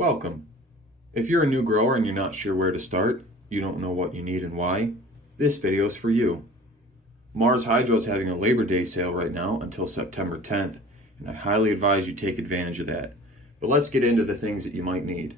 Welcome. If you're a new grower and you're not sure where to start, you don't know what you need and why, this video is for you. Mars Hydro is having a Labor Day sale right now until September 10th, and I highly advise you take advantage of that. But let's get into the things that you might need.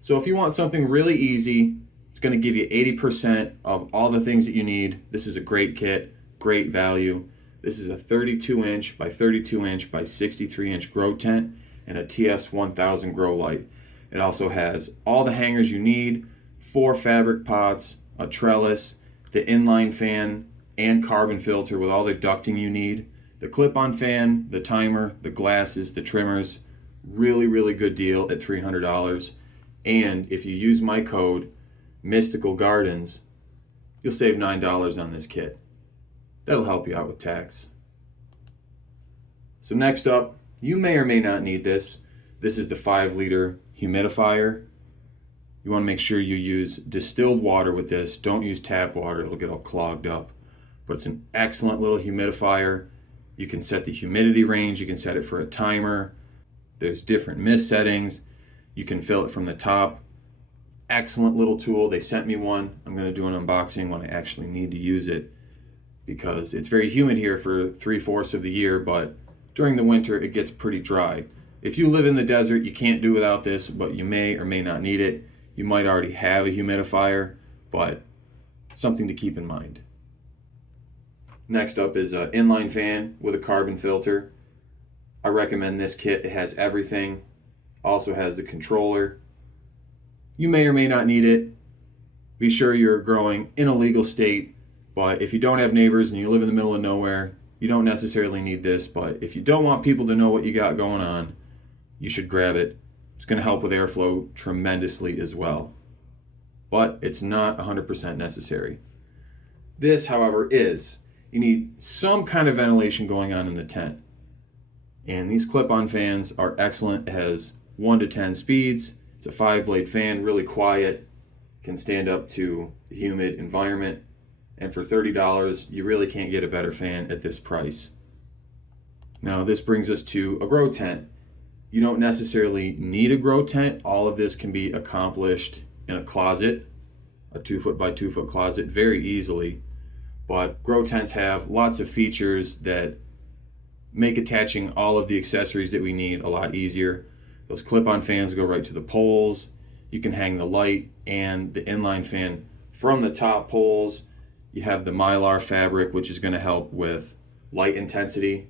So if you want something really easy, it's going to give you 80% of all the things that you need. This is a great kit, great value. This is a 32 inch by 32 inch by 63 inch grow tent and a TS1000 grow light. It also has all the hangers you need, 4 fabric pots, a trellis, the inline fan, and carbon filter with all the ducting you need, the clip-on fan, the timer, the glasses, the trimmers. Really good deal at $300. And if you use my code mysticalgardens, you'll save $9 on this kit. That'll help you out with tax. So next up, you may or may not need this. This is the 5-liter humidifier. You want to make sure you use distilled water with this. Don't use tap water, it'll get all clogged up. But it's an excellent little humidifier. You can set the humidity range, you can set it for a timer. There's different mist settings. You can fill it from the top. Excellent little tool. They sent me one. I'm going to do an unboxing when I actually need to use it because it's very humid here for 3/4 of the year, but during the winter it gets pretty dry. If you live in the desert, you can't do without this, but you may or may not need it. You might already have a humidifier, but something to keep in mind. Next up is an inline fan with a carbon filter. I recommend this kit. It has everything. Also has the controller. You may or may not need it. Be sure you're growing in a legal state, but if you don't have neighbors and you live in the middle of nowhere, you don't necessarily need this, but if you don't want people to know what you got going on, you should grab it. It's going to help with airflow tremendously as well. But it's not 100% necessary. This, however, is. You need some kind of ventilation going on in the tent. And these clip-on fans are excellent. It has 1 to 10 speeds. It's a 5-blade fan, really quiet. Can stand up to the humid environment. And for $30, you really can't get a better fan at this price. Now this brings us to a grow tent. You don't necessarily need a grow tent. All of this can be accomplished in a closet, a 2-foot by 2-foot closet, very easily. But grow tents have lots of features that make attaching all of the accessories that we need a lot easier. Those clip-on fans go right to the poles. You can hang the light and the inline fan from the top poles. You have the mylar fabric, which is going to help with light intensity.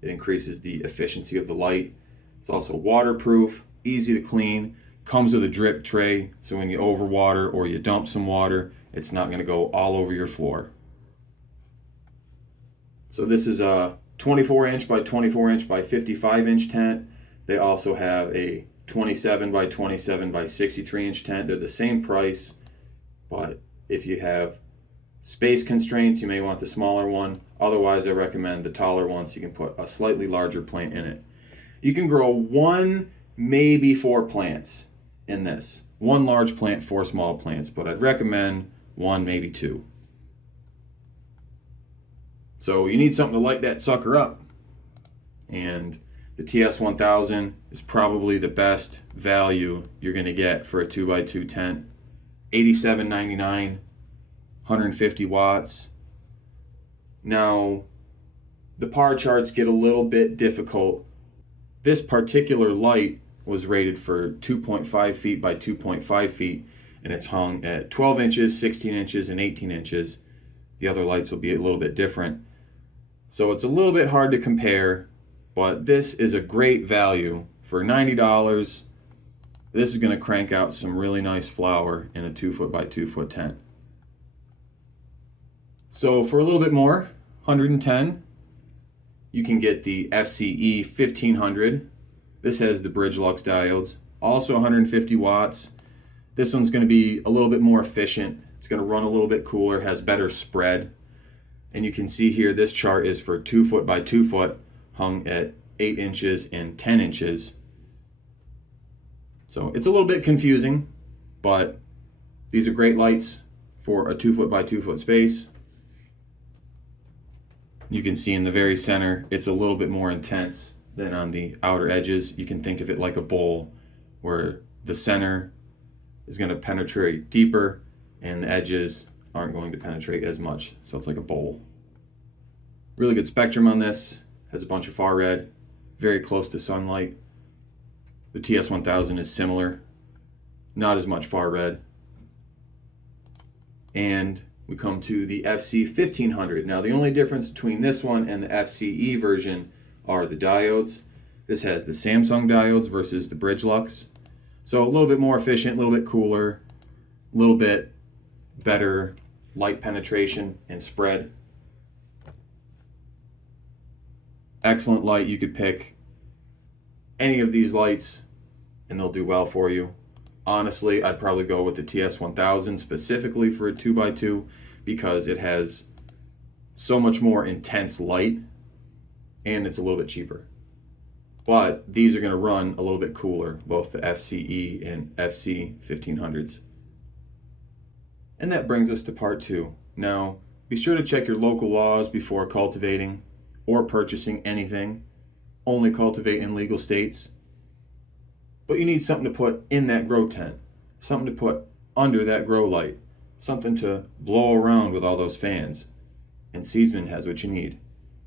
It increases the efficiency of the light. It's also waterproof, easy to clean, comes with a drip tray, so when you overwater or you dump some water, it's not going to go all over your floor. So this is a 24 inch by 24 inch by 55 inch tent. They also have a 27 by 27 by 63 inch tent. They're the same price, but if you have space constraints, you may want the smaller one. Otherwise, I recommend the taller one so you can put a slightly larger plant in it. You can grow 1, maybe 4 plants in this. 1 large plant, 4 small plants, but I'd recommend 1, maybe 2. So you need something to light that sucker up. And the TS1000 is probably the best value you're going to get for a 2x2 tent. $87.99, 150 watts. Now, the par charts get a little bit difficult. This particular light was rated for 2.5 feet by 2.5 feet, and it's hung at 12 inches, 16 inches, and 18 inches. The other lights will be a little bit different. So it's a little bit hard to compare, but this is a great value. For $90, this is going to crank out some really nice flower in a 2-foot by 2-foot tent. So for a little bit more, $110, you can get the FCE 1500. This has the bridge lux diodes, also 150 watts. This one's going to be a little bit more efficient. It's going to run a little bit cooler, has better spread. And you can see here, this chart is for 2-foot by 2-foot, hung at 8 inches and 10 inches. So it's a little bit confusing, but these are great lights for a 2-foot by 2-foot space. You can see in the very center, it's a little bit more intense than on the outer edges. You can think of it like a bowl where the center is going to penetrate deeper and the edges aren't going to penetrate as much. So it's like a bowl. Really good spectrum on this. Has a bunch of far red, very close to sunlight. The TS1000 is similar, not as much far red. And we come to the FC1500. Now the only difference between this one and the FCE version are the diodes. This has the Samsung diodes versus the Bridgelux. So a little bit more efficient, a little bit cooler, a little bit better light penetration and spread. Excellent light. You could pick any of these lights and they'll do well for you. Honestly, I'd probably go with the TS1000 specifically for a 2x2 because it has so much more intense light and it's a little bit cheaper. But these are going to run a little bit cooler, both the FCE and FC1500s. And that brings us to part 2. Now, be sure to check your local laws before cultivating or purchasing anything. Only cultivate in legal states. But you need something to put in that grow tent, something to put under that grow light, something to blow around with all those fans. And Seedsman has what you need.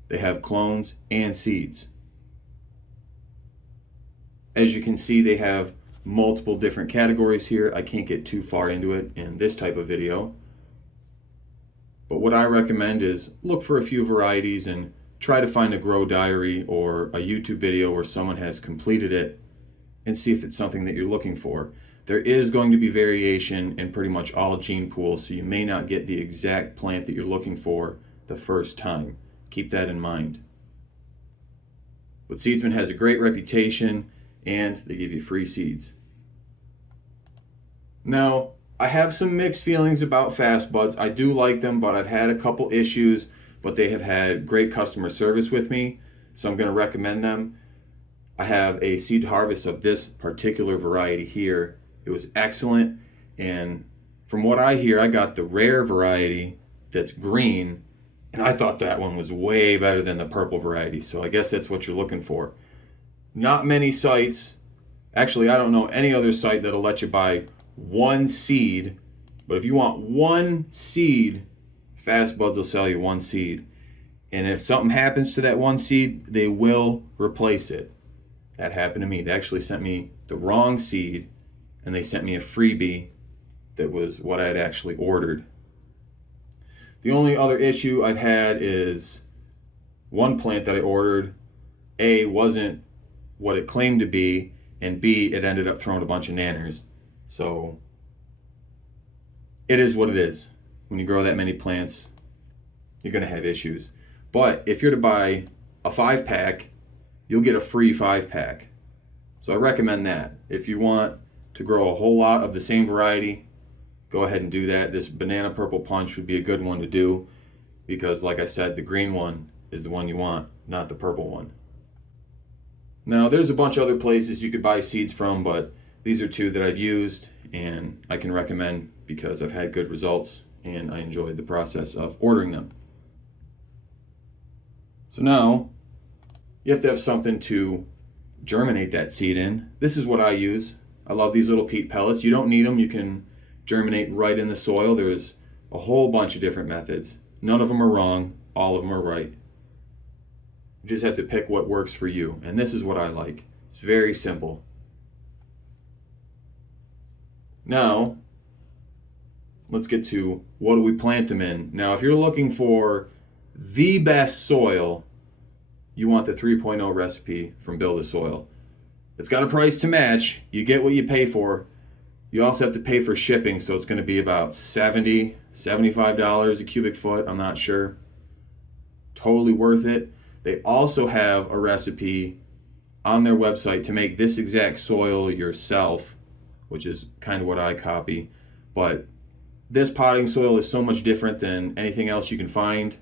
They have clones and seeds. As you can see, they have multiple different categories here. I can't get too far into it in this type of video. But what I recommend is look for a few varieties and try to find a grow diary or a YouTube video where someone has completed it and see if it's something that you're looking for. There is going to be variation in pretty much all gene pools, so you may not get the exact plant that you're looking for the first time. Keep that in mind. But Seedsman has a great reputation and they give you free seeds. Now, I have some mixed feelings about Fast Buds. I do like them, but I've had a couple issues, but they have had great customer service with me, so I'm going to recommend them. I have a seed harvest of this particular variety here. It was excellent, and from what I hear, I got the rare variety that's green, and I thought that one was way better than the purple variety, so I guess that's what you're looking for. Not many sites, actually I don't know any other site that'll let you buy one seed, but if you want one seed, Fast Buds will sell you one seed. And if something happens to that one seed, they will replace it. That happened to me. They actually sent me the wrong seed and they sent me a freebie that was what I had actually ordered. The only other issue I've had is one plant that I ordered, A, wasn't what it claimed to be, and B, it ended up throwing a bunch of nanners. So it is what it is. When you grow that many plants, you're going to have issues. But if you're to buy a 5-pack, you'll get a free 5-pack. So I recommend that. If you want to grow a whole lot of the same variety, go ahead and do that. This banana purple punch would be a good one to do because, like I said, the green one is the one you want, not the purple one. Now, there's a bunch of other places you could buy seeds from, but these are two that I've used and I can recommend because I've had good results and I enjoyed the process of ordering them. So now, you have to have something to germinate that seed in. This is what I use. I love these little peat pellets. You don't need them. You can germinate right in the soil. There's a whole bunch of different methods. None of them are wrong. All of them are right. You just have to pick what works for you. And this is what I like. It's very simple. Now, let's get to what do we plant them in. Now, if you're looking for the best soil, you want the 3.0 recipe from Build a Soil. It's got a price to match. You get what you pay for. You also have to pay for shipping, so it's going to be about $70, $75 a cubic foot. I'm not sure. Totally worth it. They also have a recipe on their website to make this exact soil yourself, which is kind of what I copy. But this potting soil is so much different than anything else you can find.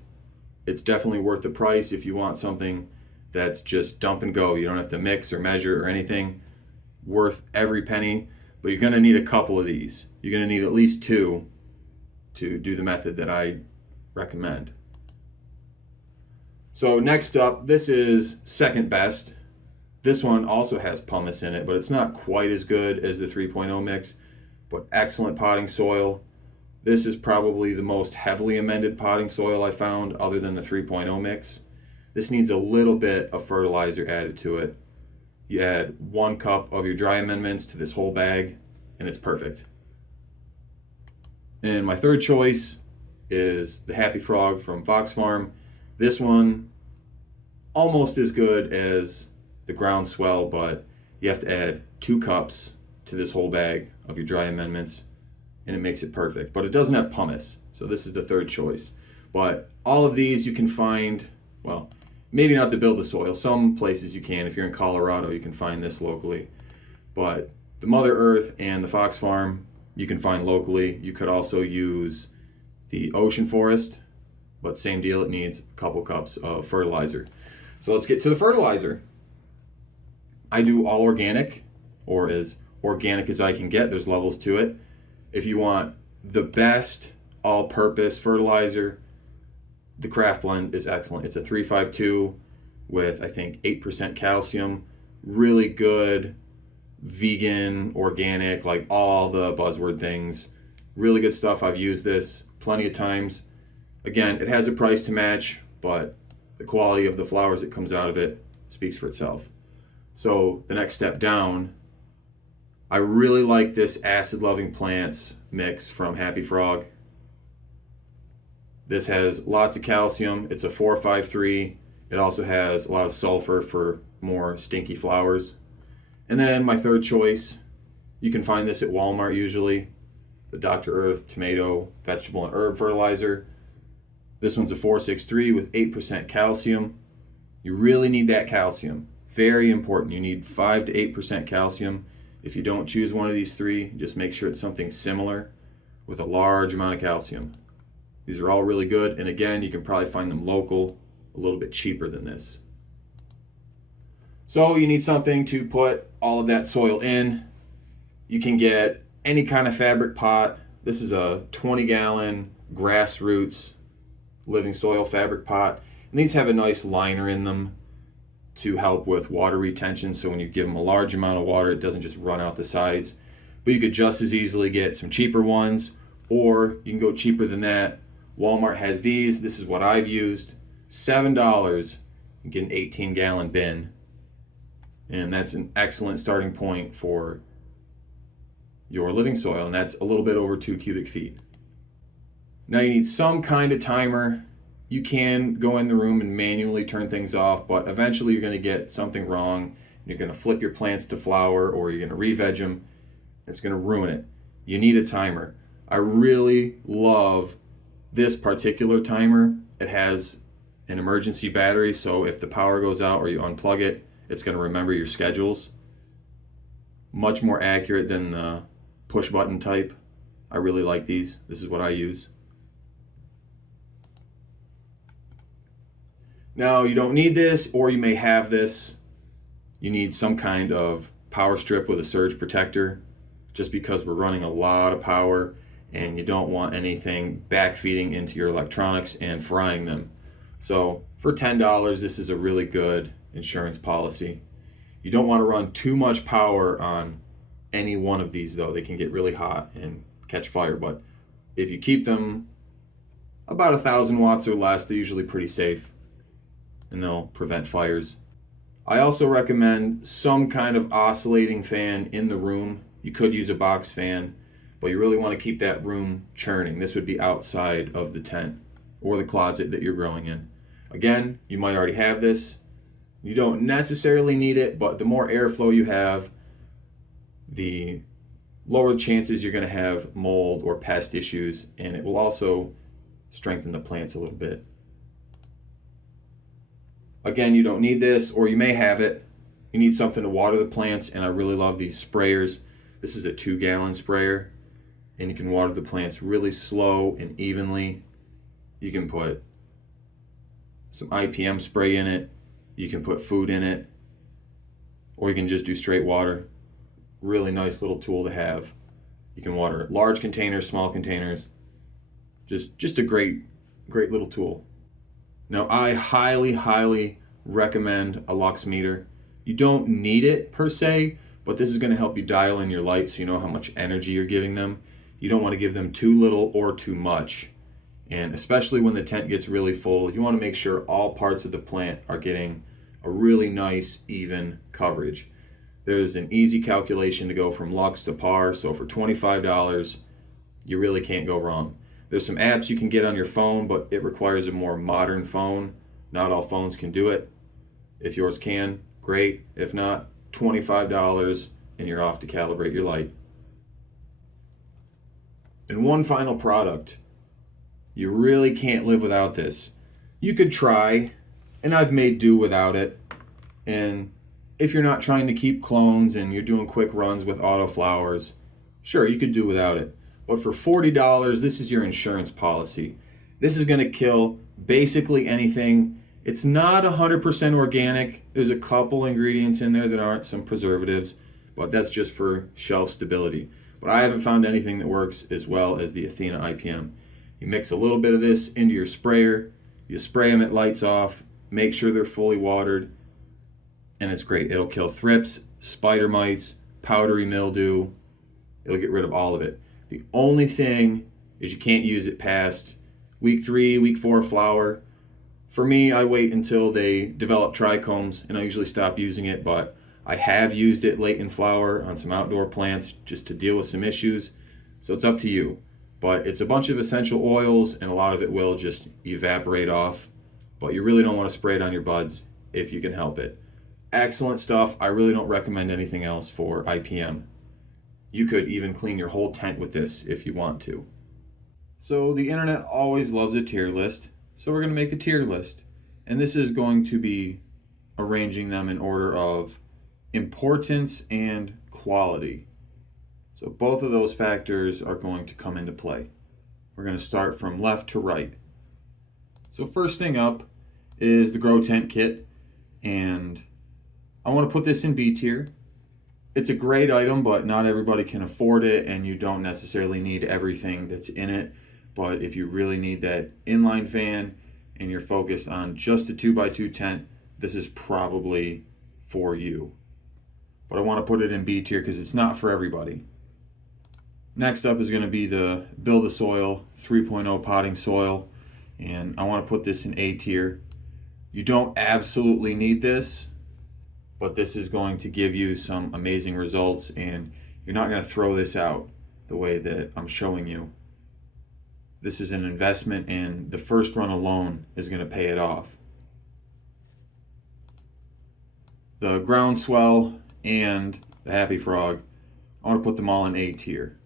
It's definitely worth the price if you want something that's just dump and go. You don't have to mix or measure or anything. Worth every penny. But you're going to need a couple of these. You're going to need at least 2 to do the method that I recommend. So next up, this is second best. This one also has pumice in it, but it's not quite as good as the 3.0 mix, but excellent potting soil. This is probably the most heavily amended potting soil I found other than the 3.0 mix. This needs a little bit of fertilizer added to it. You add 1 cup of your dry amendments to this whole bag, and it's perfect. And my third choice is the Happy Frog from Fox Farm. This one, almost as good as the Groundswell, but you have to add 2 cups to this whole bag of your dry amendments, and it makes it perfect. But it doesn't have pumice, so this is the third choice. But all of these you can find, well, maybe not to build the soil. Some places you can. If you're in Colorado, you can find this locally. But the Mother Earth and the Fox Farm, you can find locally. You could also use the Ocean Forest, but same deal, it needs a couple cups of fertilizer. So let's get to the fertilizer. I do all organic, or as organic as I can get. There's levels to it. If you want the best all-purpose fertilizer, the Craft Blend is excellent. It's a 352 with, I think, 8% calcium. Really good, vegan, organic, like all the buzzword things. Really good stuff. I've used this plenty of times. Again, it has a price to match, but the quality of the flowers that comes out of it speaks for itself. So the next step down, I really like this Acid Loving Plants mix from Happy Frog. This has lots of calcium. It's a 453. It also has a lot of sulfur for more stinky flowers. And then my third choice, you can find this at Walmart usually, the Dr. Earth Tomato Vegetable and Herb Fertilizer. This one's a 463 with 8% calcium. You really need that calcium. Very important. You need 5 to 8% calcium. If you don't choose one of these three, just make sure it's something similar with a large amount of calcium. These are all really good, and again, you can probably find them local, a little bit cheaper than this. So you need something to put all of that soil in. You can get any kind of fabric pot. This is a 20-gallon grassroots living soil fabric pot, and these have a nice liner in them to help with water retention, so when you give them a large amount of water, it doesn't just run out the sides. But you could just as easily get some cheaper ones, or you can go cheaper than that. Walmart has these. This is what I've used. $7, you get an 18-gallon bin, and that's an excellent starting point for your living soil, and that's a little bit over 2 cubic feet. Now you need some kind of timer. You can go in the room and manually turn things off, but eventually you're going to get something wrong. You're going to flip your plants to flower, or you're going to re-veg them. It's going to ruin it. You need a timer. I really love this particular timer. It has an emergency battery, so if the power goes out or you unplug it, it's going to remember your schedules. Much more accurate than the push button type. I really like these. This is what I use. Now, you don't need this, or you may have this. You need some kind of power strip with a surge protector, just because we're running a lot of power and you don't want anything backfeeding into your electronics and frying them. So for $10, this is a really good insurance policy. You don't want to run too much power on any one of these, though. They can get really hot and catch fire, but if you keep them about 1,000 watts or less, they're usually pretty safe, and they'll prevent fires. I also recommend some kind of oscillating fan in the room. You could use a box fan, but you really want to keep that room churning. This would be outside of the tent or the closet that you're growing in. Again, you might already have this. You don't necessarily need it, but the more airflow you have, the lower chances you're going to have mold or pest issues, and it will also strengthen the plants a little bit. Again, you don't need this, or you may have it. You need something to water the plants, and I really love these sprayers. This is a 2-gallon sprayer, and you can water the plants really slow and evenly. You can put some IPM spray in it. You can put food in it, or you can just do straight water. Really nice little tool to have. You can water large containers, small containers. Just a great little tool. Now, I highly recommend a lux meter. You don't need it per se, but this is going to help you dial in your lights so you know how much energy you're giving them. You don't want to give them too little or too much. And especially when the tent gets really full, you want to make sure all parts of the plant are getting a really nice, even coverage. There's an easy calculation to go from lux to par, so for $25, you really can't go wrong. There's some apps you can get on your phone, but it requires a more modern phone. Not all phones can do it. If yours can, great. If not, $25 and you're off to calibrate your light. And one final product. You really can't live without this. You could try, and I've made do without it. And if you're not trying to keep clones and you're doing quick runs with auto flowers, sure, you could do without it. But for $40, this is your insurance policy. This is going to kill basically anything. It's not 100% organic. There's a couple ingredients in there that aren't, some preservatives, but that's just for shelf stability. But I haven't found anything that works as well as the Athena IPM. You mix a little bit of this into your sprayer, you spray them at lights off, make sure they're fully watered, and it's great. It'll kill thrips, spider mites, powdery mildew. It'll get rid of all of it. The only thing is you can't use it past week 3, week 4 flower. For me, I wait until they develop trichomes, and I usually stop using it, but I have used it late in flower on some outdoor plants just to deal with some issues. So it's up to you. But it's a bunch of essential oils, and a lot of it will just evaporate off. But you really don't want to spray it on your buds if you can help it. Excellent stuff. I really don't recommend anything else for IPM. You could even clean your whole tent with this if you want to. So the internet always loves a tier list. So we're going to make a tier list. And this is going to be arranging them in order of importance and quality. So both of those factors are going to come into play. We're going to start from left to right. So first thing up is the Grow Tent Kit. And I want to put this in B tier. It's a great item, but not everybody can afford it, and you don't necessarily need everything that's in it. But if you really need that inline fan and you're focused on just a 2x2 tent, this is probably for you. But I want to put it in B tier because it's not for everybody. Next up is going to be the Build a Soil 3.0 potting soil, and I want to put this in A tier. You don't absolutely need this, but this is going to give you some amazing results, and you're not going to throw this out the way that I'm showing you. This is an investment, and the first run alone is going to pay it off. The Groundswell and the Happy Frog, I want to put them all in A tier.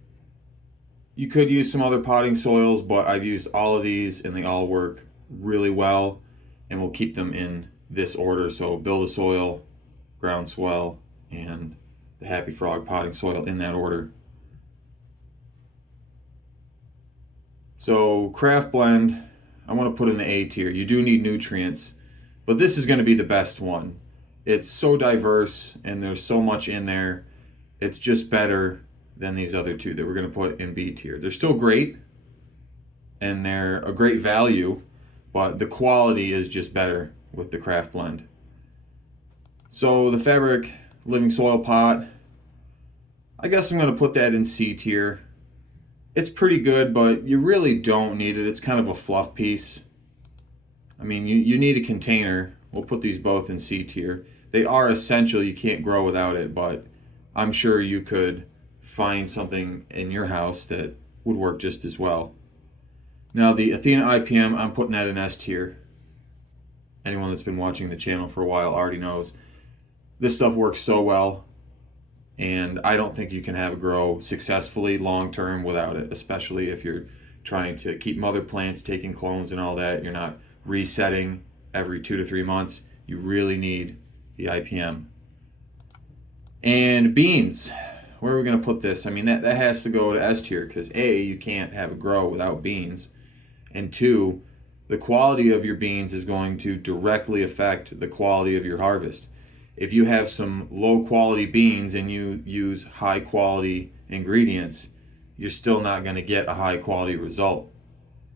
You could use some other potting soils, but I've used all of these and they all work really well, and we'll keep them in this order. So Build a Soil, Groundswell, and the Happy Frog potting soil in that order. So Craft Blend, I want to put in the A tier. You do need nutrients, but this is going to be the best one. It's so diverse and there's so much in there. It's just better than these other two that we're going to put in B tier. They're still great and they're a great value, but the quality is just better with the Craft Blend. So the Fabric Living Soil Pot, I guess I'm going to put that in C tier. It's pretty good, but you really don't need it. It's kind of a fluff piece. I mean, you need a container. We'll put these both in C tier. They are essential. You can't grow without it, but I'm sure you could find something in your house that would work just as well. Now the Athena IPM, I'm putting that in S tier. Anyone that's been watching the channel for a while already knows. This stuff works so well, and I don't think you can have it grow successfully long term without it, especially if you're trying to keep mother plants, taking clones and all that. You're not resetting every 2 to 3 months. You really need the IPM. And beans, where are we going to put this? I mean, that has to go to S tier because A, you can't have it grow without beans, and 2, the quality of your beans is going to directly affect the quality of your harvest. If you have some low quality beans and you use high quality ingredients, you're still not going to get a high quality result.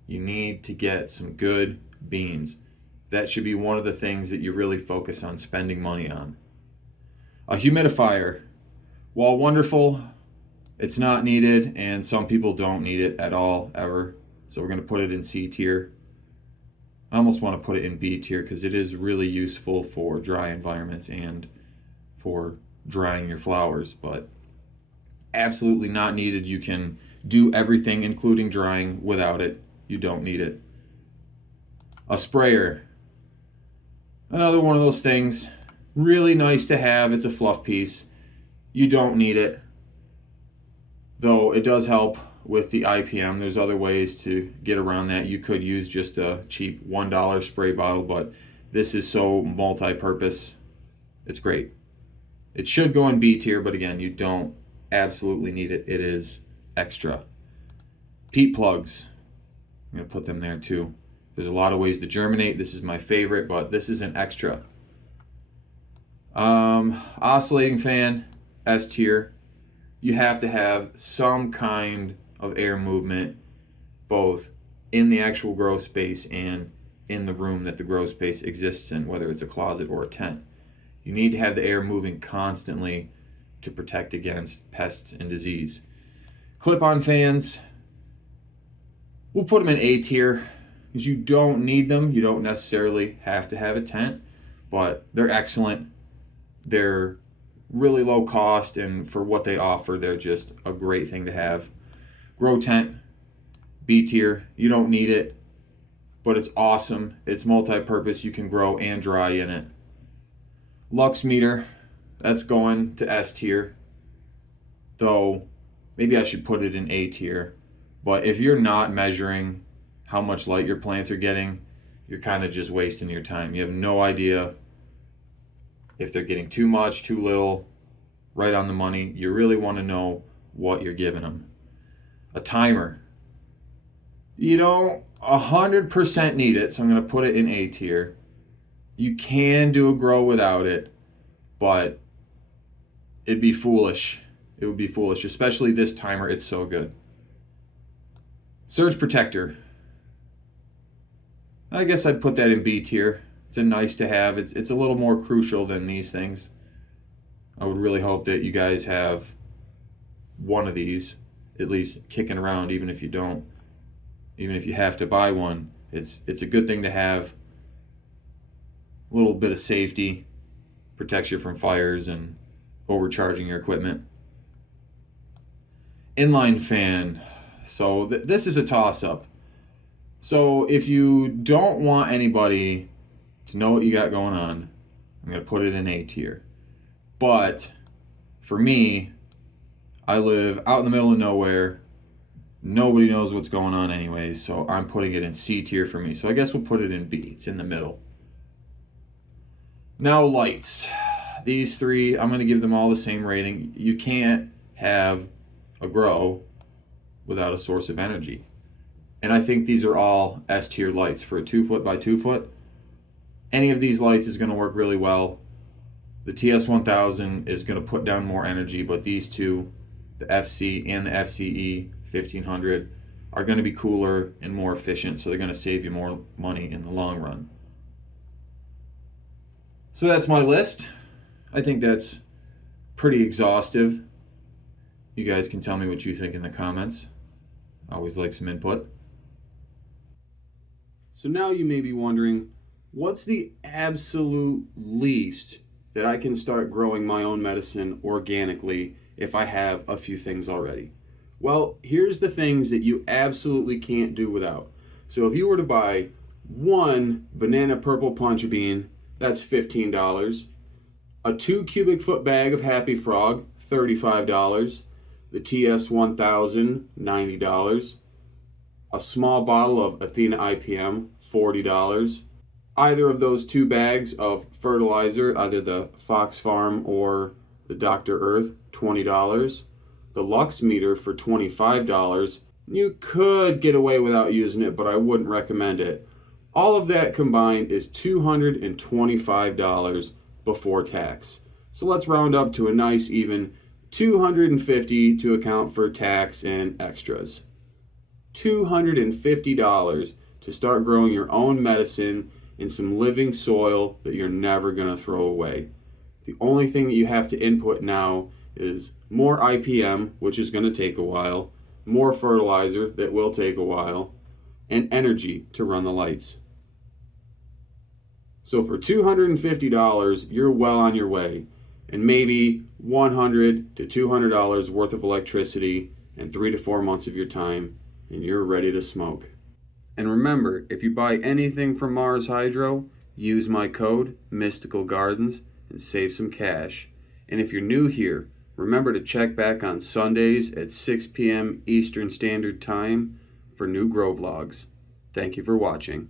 You need to get some good beans. That should be one of the things that you really focus on spending money on. A humidifier, while wonderful, it's not needed, and some people don't need it at all, ever. So we're going to put it in C tier. I almost want to put it in B tier because it is really useful for dry environments and for drying your flowers, but absolutely not needed. You can do everything, including drying, without it. You don't need it. A sprayer. Another one of those things. Really nice to have. It's a fluff piece. You don't need it, though it does help with the IPM. There's other ways to get around that. You could use just a cheap $1 spray bottle, but this is so multi-purpose. It's great. It should go in B tier, but again, you don't absolutely need it. It is extra. Peat plugs. I'm going to put them there too. There's a lot of ways to germinate. This is my favorite, but this is an extra. Oscillating fan, S tier. You have to have some kind of air movement, both in the actual grow space and in the room that the grow space exists in, whether it's a closet or a tent. You need to have the air moving constantly to protect against pests and disease. Clip-on fans, we'll put them in A tier because you don't need them. You don't necessarily have to have a tent, but they're excellent. They're really low cost, and for what they offer, they're just a great thing to have. Grow tent, B tier. You don't need it, but it's awesome. It's multi-purpose. You can grow and dry in it. Lux meter, that's going to S tier, though maybe I should put it in A tier. But if you're not measuring how much light your plants are getting, you're kind of just wasting your time. You have no idea if they're getting too much, too little, right on the money. You really want to know what you're giving them. A timer. You don't 100% need it, so I'm going to put it in A tier. You can do a grow without it, but it'd be foolish. It would be foolish, especially this timer. It's so good. Surge protector. I guess I'd put that in B tier. It's a nice to have. It's a little more crucial than these things. I would really hope that you guys have one of these at least kicking around, even if you don't. Even if you have to buy one, it's a good thing to have. A little bit of safety, protects you from fires and overcharging your equipment. Inline fan. So this is a toss-up. So if you don't want anybody to know what you got going on, I'm going to put it in A tier. But for me, I live out in the middle of nowhere. Nobody knows what's going on anyways, so I'm putting it in C tier for me. So I guess we'll put it in B. It's in the middle. Now lights. These three, I'm going to give them all the same rating. You can't have a grow without a source of energy. And I think these are all S tier lights for a 2 foot by 2 foot. Any of these lights is going to work really well. The TS1000 is going to put down more energy, but these two, the FC and the FCE 1500, are going to be cooler and more efficient, so they're going to save you more money in the long run. So that's my list. I think that's pretty exhaustive. You guys can tell me what you think in the comments. I always like some input. So now you may be wondering, what's the absolute least that I can start growing my own medicine organically if I have a few things already? Well, here's the things that you absolutely can't do without. So if you were to buy one banana purple punch bean, that's $15. A 2 cubic foot bag of Happy Frog, $35. The TS1000, $90. A small bottle of Athena IPM, $40. Either of those 2 bags of fertilizer, either the Fox Farm or the Dr. Earth, $20. The Lux meter for $25. You could get away without using it, but I wouldn't recommend it. All of that combined is $225 before tax. So let's round up to a nice even $250 to account for tax and extras. $250 to start growing your own medicine in some living soil that you're never going to throw away. The only thing that you have to input now is more IPM, which is going to take a while, more fertilizer that will take a while, and energy to run the lights. So for $250, you're well on your way, and maybe $100 to $200 worth of electricity and 3 to 4 months of your time, and you're ready to smoke. And remember, if you buy anything from Mars Hydro, use my code mysticalgardens and save some cash. And if you're new here, remember to check back on Sundays at 6 p.m. Eastern Standard Time for new grow vlogs. Thank you for watching.